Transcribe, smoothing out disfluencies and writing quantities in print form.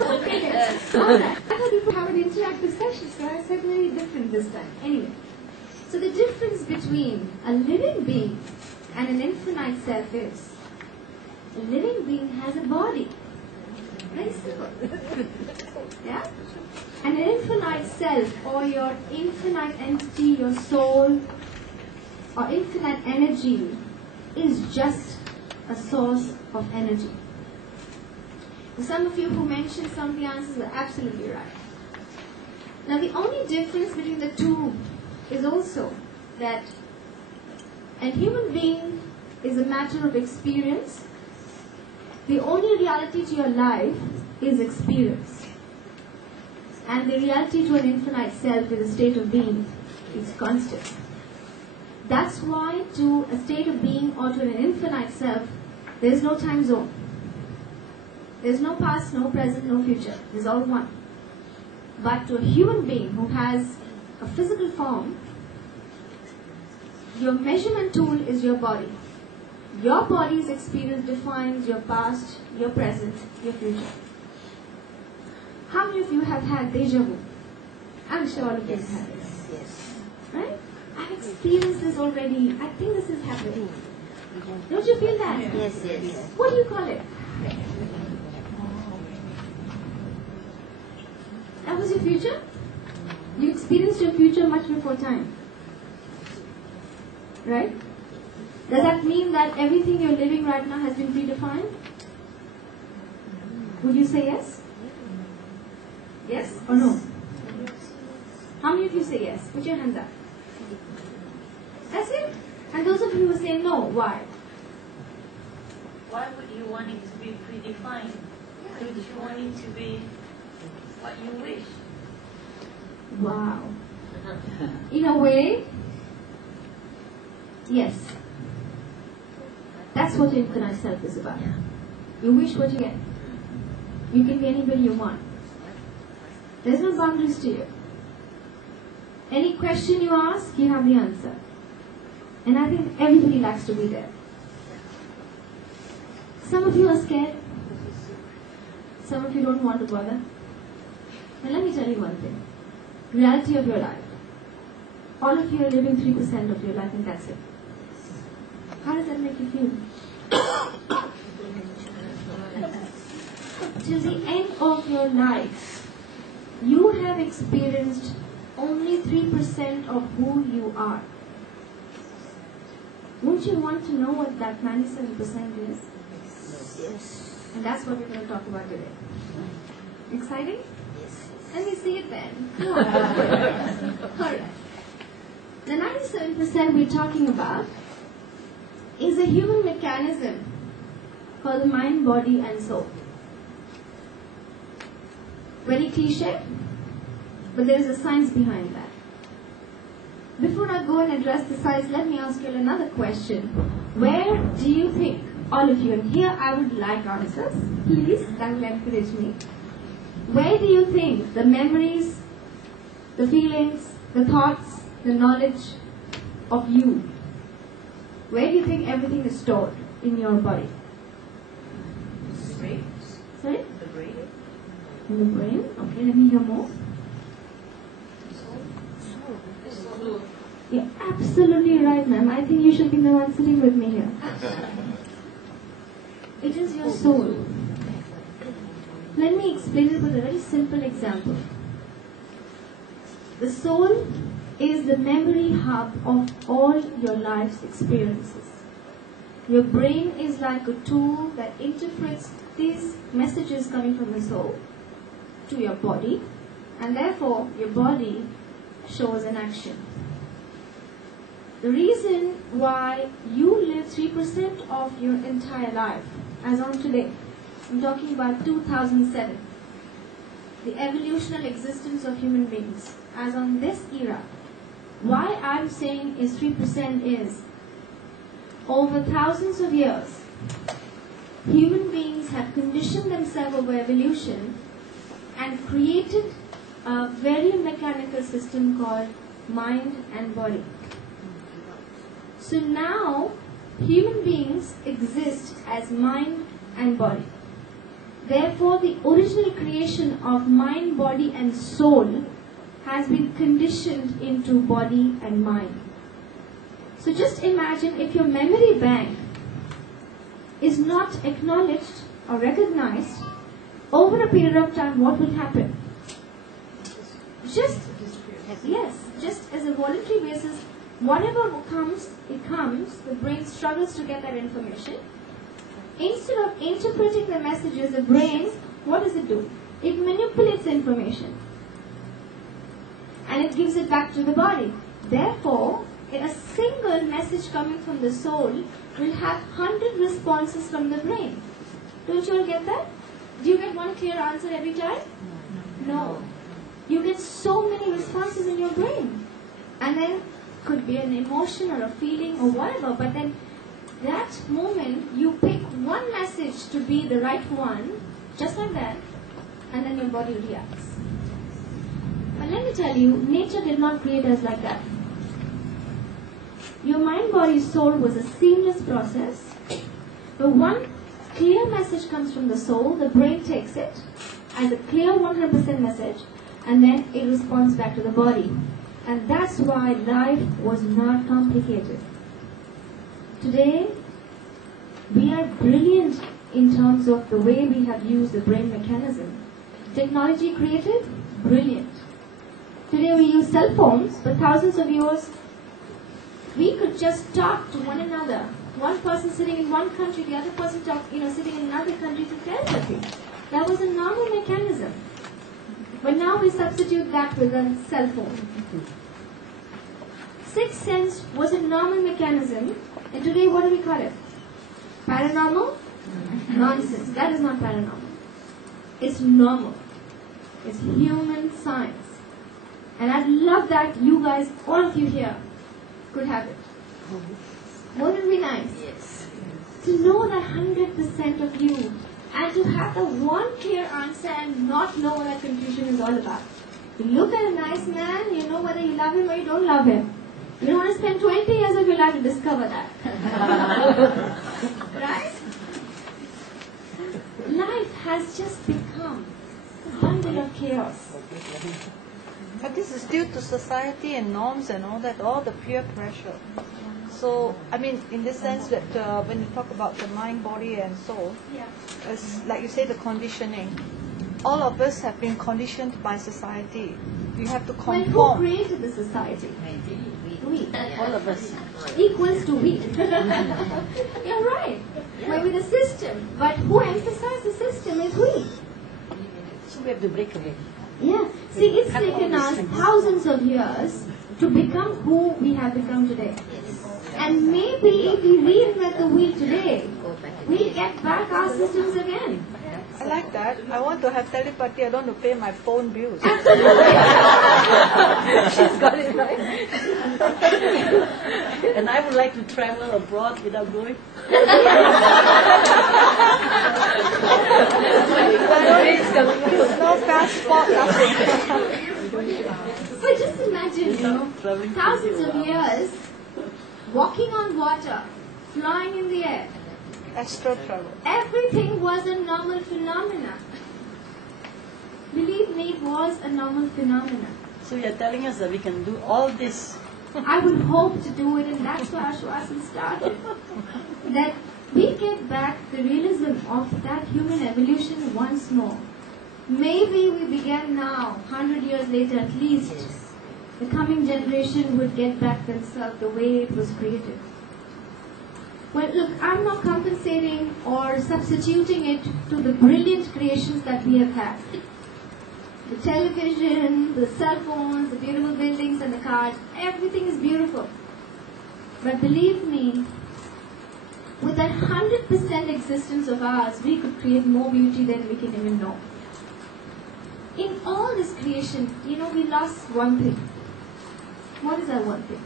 Okay. Alright. I thought we would have an interactive session, so I said very different this time. Anyway, so the difference between a living being and an infinite self is a living being has a body. Very simple. Yeah? And an infinite self, or your infinite entity, your soul, or infinite energy, is just a source of energy. Some of you who mentioned some of the answers were absolutely right. Now the only difference between the two is also that a human being is a matter of experience. The only reality to your life is experience. And the reality to an infinite self is a state of being. It's constant. That's why to a state of being or to an infinite self, there is no time zone. There's no past, no present, no future. It's all one. But to a human being who has a physical form, your measurement tool is your body. Your body's experience defines your past, your present, your future. How many of you have had deja vu? I'm sure all of you have had it. Yes. Right? I've experienced this already. I think this is happening. Don't you feel that? Yes, yes. What do you call it? That was your future? You experienced your future much before time. Right? Does that mean that everything you're living right now has been predefined? Would you say yes? Yes or no? How many of you say yes? Put your hands up. That's it? And those of you who say no, why? Why would you want it to be predefined? Don't you want it to be what you wish? Wow. In a way, yes. That's what infinite self is about. You wish what you get. You can be anybody you want. There's no boundaries to you. Any question you ask, you have the answer. And I think everybody likes to be there. Some of you are scared. Some of you don't want to bother. And let me tell you one thing. Reality of your life. All of you are living 3% of your life and that's it. How does that make you feel? Till the end of your life, you have experienced only 3% of who you are. Won't you want to know what that 97% is? Yes. And that's what we're going to talk about today. Exciting? Yes. Let me see it then. Alright. The 97% we're talking about is a human mechanism called the mind, body and soul. Very cliche, but there is a science behind that. Before I go and address the science, let me ask you another question. Where do you think, all of you, and here I would like answers, please, that will encourage me. Where do you think the memories, the feelings, the thoughts, the knowledge of you, where do you think everything is stored in your body? The brain. Sorry? The brain. In the brain? Okay, let me hear more. The soul. You're absolutely right, ma'am. I think you should be the one sitting with me here. It is your soul. Let me explain it with a very simple example. The soul is the memory hub of all your life's experiences. Your brain is like a tool that interprets these messages coming from the soul to your body, and therefore your body shows an action. The reason why you live 3% of your entire life, as on today, I'm talking about 2007, the evolutionary existence of human beings, as on this era, why I'm saying is 3% is, over thousands of years, human beings have conditioned themselves over evolution and created a very mechanical system called mind and body. So now, human beings exist as mind and body. Therefore, the original creation of mind, body and soul has been conditioned into body and mind. So just imagine if your memory bank is not acknowledged or recognized, over a period of time, what will happen? Just as a voluntary basis, whatever comes, it comes, the brain struggles to get that information. Instead of interpreting the messages, the brain, what does it do? It manipulates information. And it gives it back to the body. Therefore, in a single message coming from the soul will have 100 responses from the brain. Don't you all get that? Do you get one clear answer every time? No. You get so many responses in your brain. And then could be an emotion or a feeling or whatever, but then that moment you pick one message to be the right one, just like that, and then your body reacts. But let me tell you, nature did not create us like that. Your mind, body, soul was a seamless process. But one clear message comes from the soul, the brain takes it as a clear 100% message, and then it responds back to the body. And that's why life was not complicated. Today, we are brilliant in terms of the way we have used the brain mechanism. Technology created, brilliant. Today we use cell phones, but thousands of years, we could just talk to one another. One person sitting in one country, the other person sitting in another country to telepathy. That was a normal mechanism. But now we substitute that with a cell phone. Sixth sense was a normal mechanism, and today what do we call it? Paranormal? Nonsense. That is not paranormal. It's normal. It's human science. And I'd love that you guys, all of you here, could have it. Wouldn't it be nice? Yes. To know that 100% of you, and to have the one clear answer and not know what that confusion is all about. You look at a nice man, you know whether you love him or you don't love him. You don't want to spend 20 years of your life to discover that. Right? Life has just become a bundle of chaos. But this is due to society and norms and all that, all the peer pressure. So, I mean, in the sense that when you talk about the mind, body and soul, it's like you say, the conditioning. All of us have been conditioned by society. You have to conform. Well, who created the society? We. All of us. Equals to we. You're right. Maybe the system. But who emphasizes the system is we. So we have to break away. Yeah. See, it's taken us thousands of years to become who we have become today. And maybe if we reinvent the wheel today, we'll get back our systems again. I like that. I want to have telepathy. I don't want to pay my phone bills. She's got it right. And I would like to travel abroad without going. No passport, nothing. But just imagine, thousands of years, walking on water, flying in the air. Astral travel. Everything was a normal phenomena. Believe me, it was a normal phenomena. So you're telling us that we can do all this. I would hope to do it, and that's why Aashwasan started. That we get back the realism of that human evolution once more. Maybe we began now, 100 years later at least, the coming generation would get back themselves the way it was created. Well, look, I'm not compensating or substituting it to the brilliant creations that we have had. The television, the cell phones, the beautiful buildings and the cars, everything is beautiful. But believe me, with that 100% existence of ours, we could create more beauty than we can even know. In all this creation, we lost one thing. What is that one thing?